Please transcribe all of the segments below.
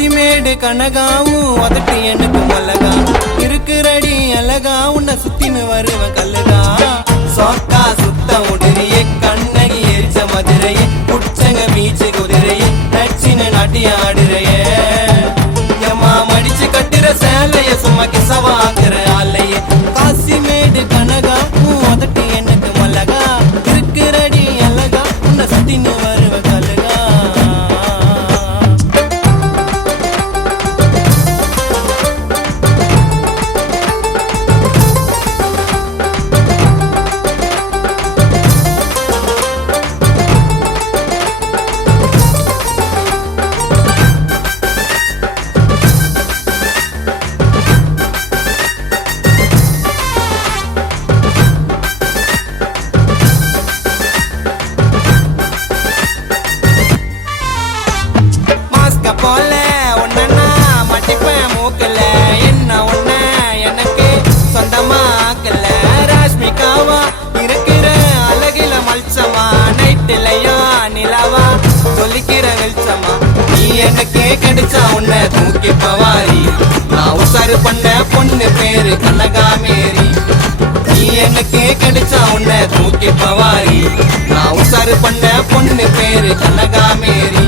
காசிமேடு கனகாவும் உதட்டு எனக்கு மல்லகா இருக்குறடி அழகா உன்னை சுத்தின்னு வருவன் கல்லுகா சொக்கா சுத்த உதிரியே கண்ணகி எரிச்ச மதுரையே புடிச்சங்க பீச்சு குதிரையே நச்சின்னு நாட்டி ஆடுறையே எம்மா மடிச்சு கட்டுற சேலைய சும்மா கிசவாக்குற ஆலையே காசிமேடு கனகாவும் உதட்டு எனக்கு மல்லகா இருக்குறடி அழகா உன்னை சுத்தின்னு வருவன் கல்லுகா போல ஒன்னா மாட்டிப்பேன் மூக்கல என்ன ஒண்ண எனக்கு சொந்தமா ஆக்கல ராஷ்மிகாவா இருக்கிற அழகில மல்சமா நைட்டுலையா நிலாவா சொல்லிக்கிற வெளிச்சமா நீ எனக்கே கிடைச்சா உன்னை தூக்கி பவாரி நான் உசாரு பண்ண பொண்ணு பேரு கனகாமேரி நீ எனக்கே கிடைச்சா உன்னை தூக்கி பவாரி நான் உசாரு பண்ண பொண்ணு பேரு கனகாமேரி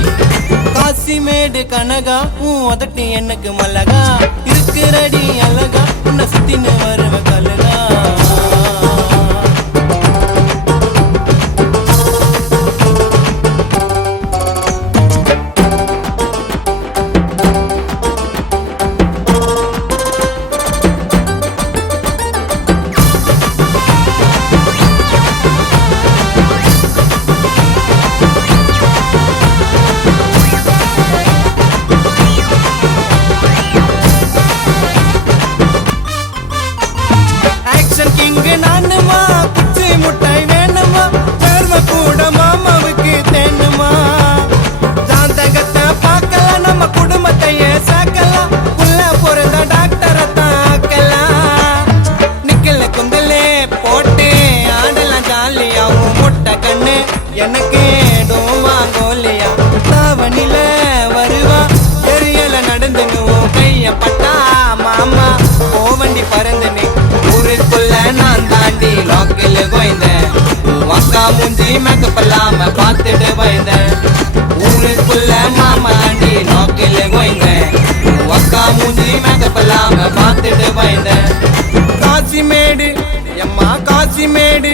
காசிமேடு கனகா உதட்டி எனக்கு மல்லகா இருக்குறடி அழகா உன்னை சுத்தின்னு வருவ கலகா கிங்கு நானுமா குச்சி முட்டாய் வேணுமா வேர்வ கூட மாமாவுக்கு தேனுமா ஜாதகத்தை பார்க்கலாம் நம்ம குடும்பத்தையே சேர்க்கலாம் உள்ள பிறந்த டாக்டரை தாக்கலாம் நிக்கல குந்தலே போட்டு ஆடலாம் ஜாலியாவும் முட்டை கண்ணு எனக்கு டோமாங்கோலியா தாவணில வருவா எரியல நடந்துனுவோம் கைய பட்டா மாமா போவண்டி பறந்துன்னு ஊருக்குள்ள நான் தாண்டி லோக்கல் கோய்ந்தேன் அக்கா மூஞ்சி மேக்கப் இல்லாம பார்த்துட்டு போய்ந்தேன் ஊருக்குள்ள மாமா தாண்டி லோக்கல் கோய்ந்தேன் அக்கா மூஞ்சி மேக்கப் இல்லாம பார்த்துட்டு போய்ந்தேன் காசிமேடு எம்மா காசிமேடு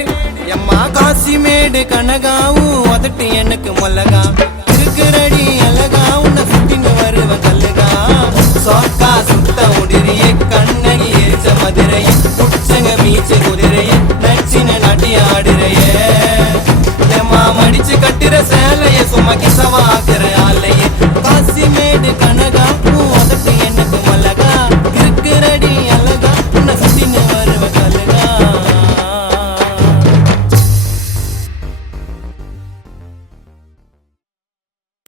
எம்மா காசிமேடு கனகாவும் உதட்டு எனக்கு மல்லகா இருக்குறடி அழகா உன்னை சுத்தின்னு வருவ கல்லுகா சொக்கா சுத்த உதிரியே கண்ணகி எரிச்ச மதுரையே புடிச்சங்க பீச்சு குதிரையே நச்சின்னு நாட்டி ஆடுறையே எம்மா மடிச்சு கட்டுற சேலைய சும்மா கிசா